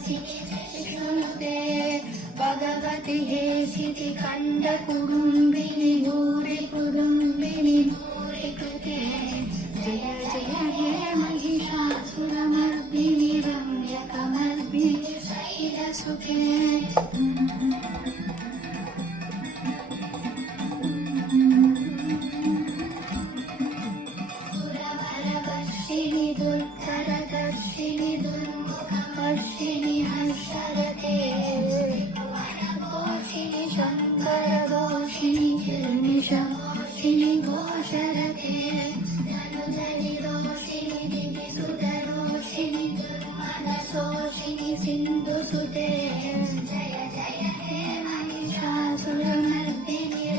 श्रुते भगवति हेसिति खण्ड कुडुम्बिनि भूरि कुडुम्बिनि भूरि कृते जय जय हे महिषासुरमर्दिनि रम्यकमर्दिनि शैलसुते सुरवरवर्षिणि दुर्धरदर्शिनि दुर्मुखवर्षिणि हर्षरते घोषिणि शङ्करदोषिणि किर्मिषदोषिणि घोषरते धनुजनि दोषिणि दिविसुतरोषिणि दुर्मदशोषिणि सिन्धुसुते जय जय हे महिषासुरमर्दिनि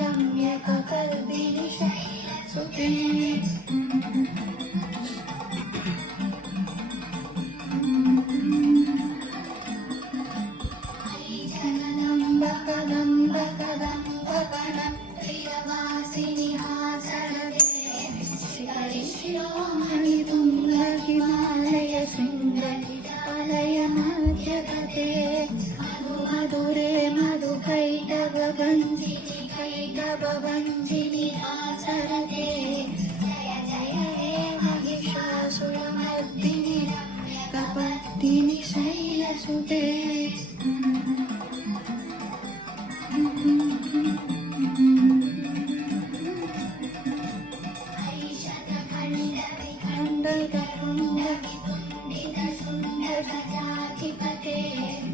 रम्यककल्पिनि शैलसुते प्रियवासिनि हासरते शिरोमणि तुङ्गहिमालय शृङ्गनिलय मध्यगते मधुरे मधुकैटभञ्जिनि कैटभञ्जिनि हासरते जय जय हे महिषासुरमर्दिनि कपर्दिनि शैलसुते जातिपते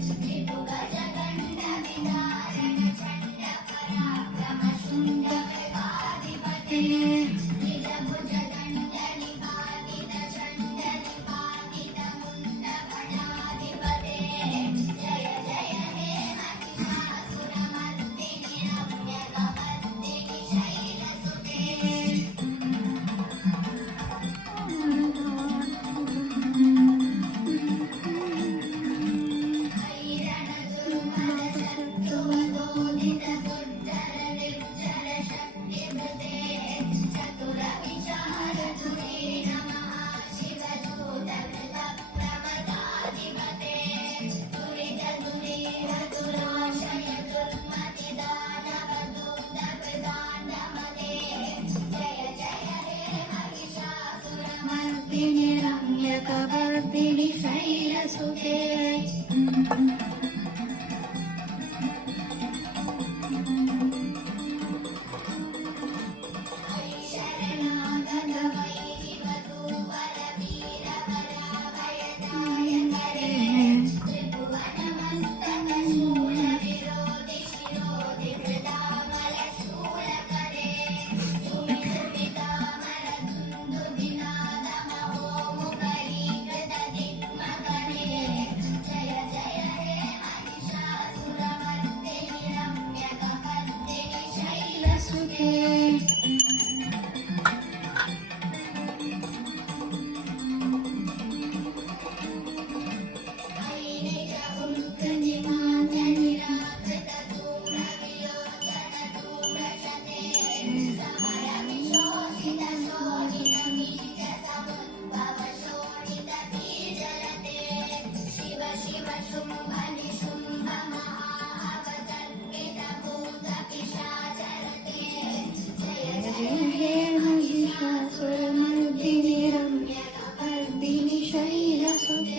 त्रिभुगजगण्ड विदारण चण्ड पराक्रम शुण्डकाधिपते निजभुजदण्ड निपातित चण्ड निपातित मुण्ड गणाधिपते जय जय हे महिषासुरमर्दिनि रम्यकमर्दिनि शैलसुते रम्यकवर्दिनि शैलसुते महिषासुरमर्दिनि रम्यकमर्दिनि शैलसुते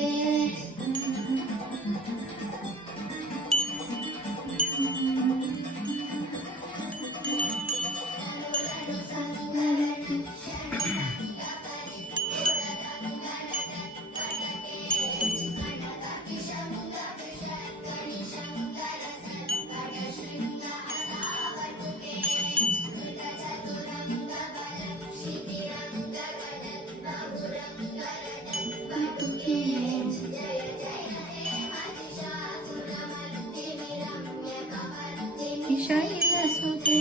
शैलसुते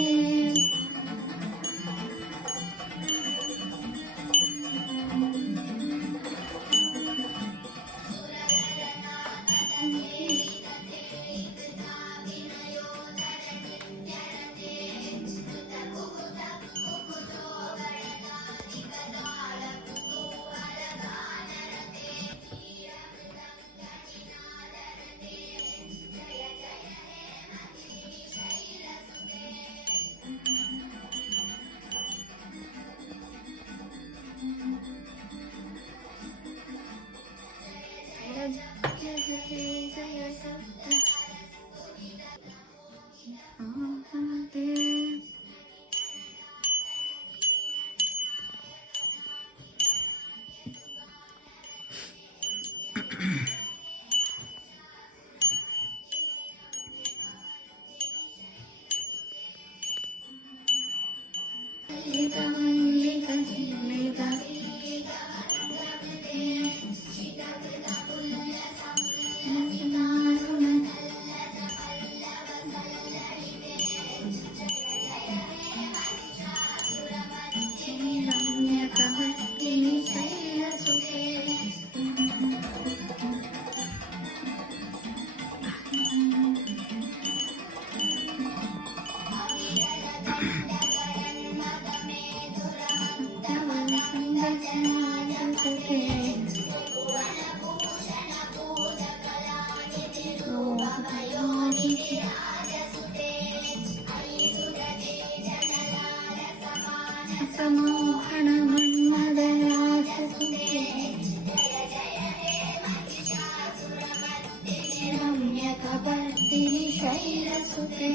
ಸಮೋಹನ ಮನ್ಮದರಾಸಸುತೆ ರಮ್ಯಕಪರ್ದಿನಿ ಶೈಲಸುತೆ